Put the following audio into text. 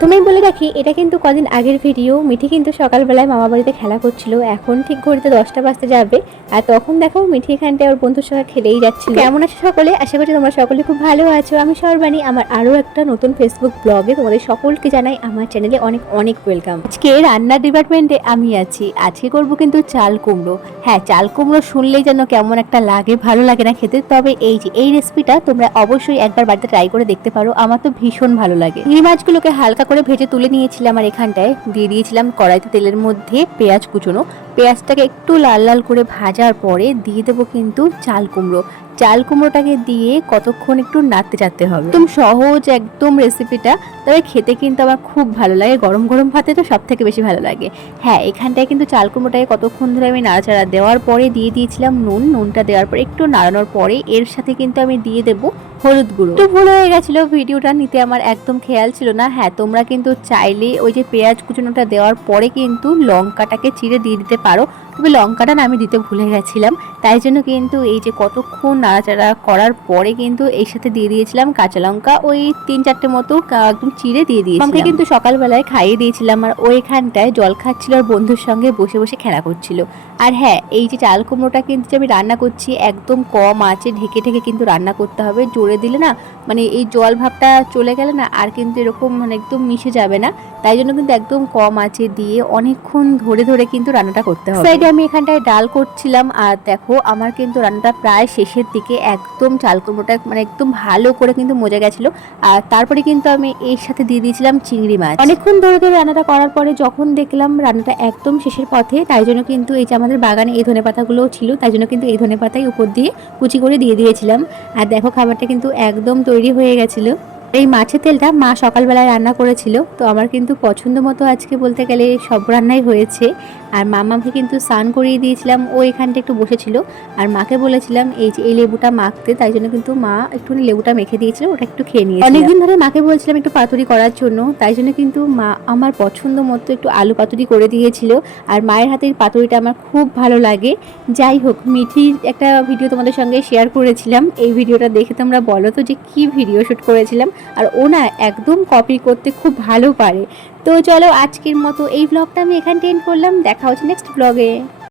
তুমি বলে রাখি, এটা কিন্তু কদিন আগের ভিডিও। মিঠি কিন্তু সকালবেলায় মামা বাড়িতে খেলা করছিল, এখন ঠিক ঘড়িতে 10টা বাজতে যাবে। আর তখন দেখো মিঠি এখানটায় ওর বন্ধুর সঙ্গে খেলেই যাচ্ছিল। কেমন আছো সকলে? আশা করছি তোমরা সকলে খুব ভালো আছো। আমি সর্বাণী, আমার আরও একটা নতুন ফেসবুক ব্লগে তোমাদের সকলকে জানাই আমার চ্যানেলে অনেক অনেক ওয়েলকাম। আজকে রান্নার ডিপার্টমেন্টে আমি আছি। আজকে করব কিন্তু চাল কুমড়ো। হ্যাঁ, চাল কুমড়ো শুনলেই যেন কেমন একটা লাগে, ভালো লাগে না খেতে। তবে এই রেসিপিটা তোমরা অবশ্যই একবার বাড়িতে ট্রাই করে দেখতে পারো, আমার তো ভীষণ ভালো লাগে। এই মাছগুলোকে হালকা করে ভেজে তুলে নিয়েছিলাম, আর এখানটায় দিয়ে দিয়েছিলাম কড়াইতে তেলের মধ্যে পেঁয়াজ কুচোনো। পেঁয়াজটাকে একটু লাল লাল করে ভাজার পরে দিয়ে দেবো কিন্তু চাল কুমড়ো। চাল কুমড়োটাকে দিয়ে কতক্ষণ একটু নাড়তে চাড়তে হবে। একদম সহজ একদম রেসিপিটা, তবে খেতে কিন্তু আমার খুব ভালো লাগে। গরম গরম ভাতে তো সব থেকে বেশি ভালো লাগে। হ্যাঁ, এখানটায় কিন্তু চাল কুমড়োটাকে কতক্ষণ ধরে আমি নাড়াচাড়া দেওয়ার পরে দিয়ে দিয়েছিলাম নুনটা দেওয়ার পরে একটু নাড়ানোর পরে এর সাথে কিন্তু আমি দিয়ে দেবো হলুদ গুঁড়ো। একটু ভুল হয়ে গেছিল, ভিডিওটা নিতে আমার একদম খেয়াল ছিল না। হ্যাঁ, তোমরা কিন্তু চাইলে ওই যে পেঁয়াজ কুচনোটা দেওয়ার পরে কিন্তু লঙ্কাটাকে চিড়ে দিয়ে দিতে পারো, তবে লঙ্কাটা না আমি দিতে ভুলে গেছিলাম। তাই জন্য কিন্তু এই যে কতক্ষণ নাড়াচাড়া করার পরে কিন্তু এর সাথে দিয়ে দিয়েছিলাম কাঁচা লঙ্কা, ওই 3-4টে মতো একদম চিড়ে দিয়ে দিয়েছিলাম। আমাকে কিন্তু সকালবেলায় খাইয়ে দিয়েছিলাম, আর ওইখানটায় জল খাচ্ছিল আর বন্ধুর সঙ্গে বসে বসে খেলা করছিল। আর হ্যাঁ, এই যে চাল কুমড়োটা কিন্তু আমি রান্না করছি একদম কম আঁচে ঢেকে ঢেকে কিন্তু রান্না করতে হবে। জোরে দিলে না মানে এই জল ভাবটা চলে গেলে না আর কিন্তু এরকম মানে একদম মিশে যাবে না। তাই জন্য কিন্তু একদম কম আঁচে দিয়ে অনেকক্ষণ ধরে ধরে কিন্তু রান্নাটা করতে হবে। সাইডে আমি এখানটায় ডাল করছিলাম, আর দেখো আমার কিন্তু রান্নাটা প্রায় শেষের দিকে। একদম চাল কুমড়োটা মানে একদম ভালো করে কিন্তু মজে গেছিলো। আর তারপরে কিন্তু আমি এর সাথে দিয়ে দিয়েছিলাম চিংড়ি মাছ। অনেকক্ষণ ধরে ধরে রান্নাটা করার পরে যখন দেখলাম রান্নাটা একদম শেষের পথে, তাই জন্য কিন্তু এই যে আমাদের বাগানে এই ধনেপাতাগুলোও ছিল, তাই জন্য কিন্তু এই ধনেপাতাই উপর দিয়ে কুচি করে দিয়ে দিয়েছিলাম। আর দেখো খাবারটা কিন্তু একদম তৈরি হয়ে গেছিলো। এই মাছের তেলটা মা সকালবেলায় রান্না করেছিল, তো আমার কিন্তু পছন্দ মতো আজকে বলতে গেলে সব রান্নাই হয়েছে। আর মামাকে কিন্তু স্নান করিয়ে দিয়েছিলাম, ও এখানটা একটু বসেছিল। আর মাকে বলেছিলাম এই যে এই লেবুটা মাখতে, তাই জন্য কিন্তু মা একটুখানি লেবুটা মেখে দিয়েছিল, ওটা একটু খেয়ে নিয়েছিল। অনেকদিন ধরে মাকে বলছিলাম একটু পাতুরি করার জন্য, তাই জন্য কিন্তু মা আমার পছন্দ মতো একটু আলু পাতুরি করে দিয়েছিল। আর মায়ের হাতের পাতুরিটা আমার খুব ভালো লাগে। যাই হোক, মিঠির একটা ভিডিও তোমাদের সঙ্গে শেয়ার করেছিলাম, এই ভিডিওটা দেখে তোমরা বলো তো যে কি ভিডিও শ্যুট করেছিলাম। আর ও না একদম কপি করতে খুব ভালো পারে। তো চলো আজকের মতো এই ব্লগটা আমি এখানে এন্ড করলাম। দেখা হচ্ছে নেক্সট ব্লগে।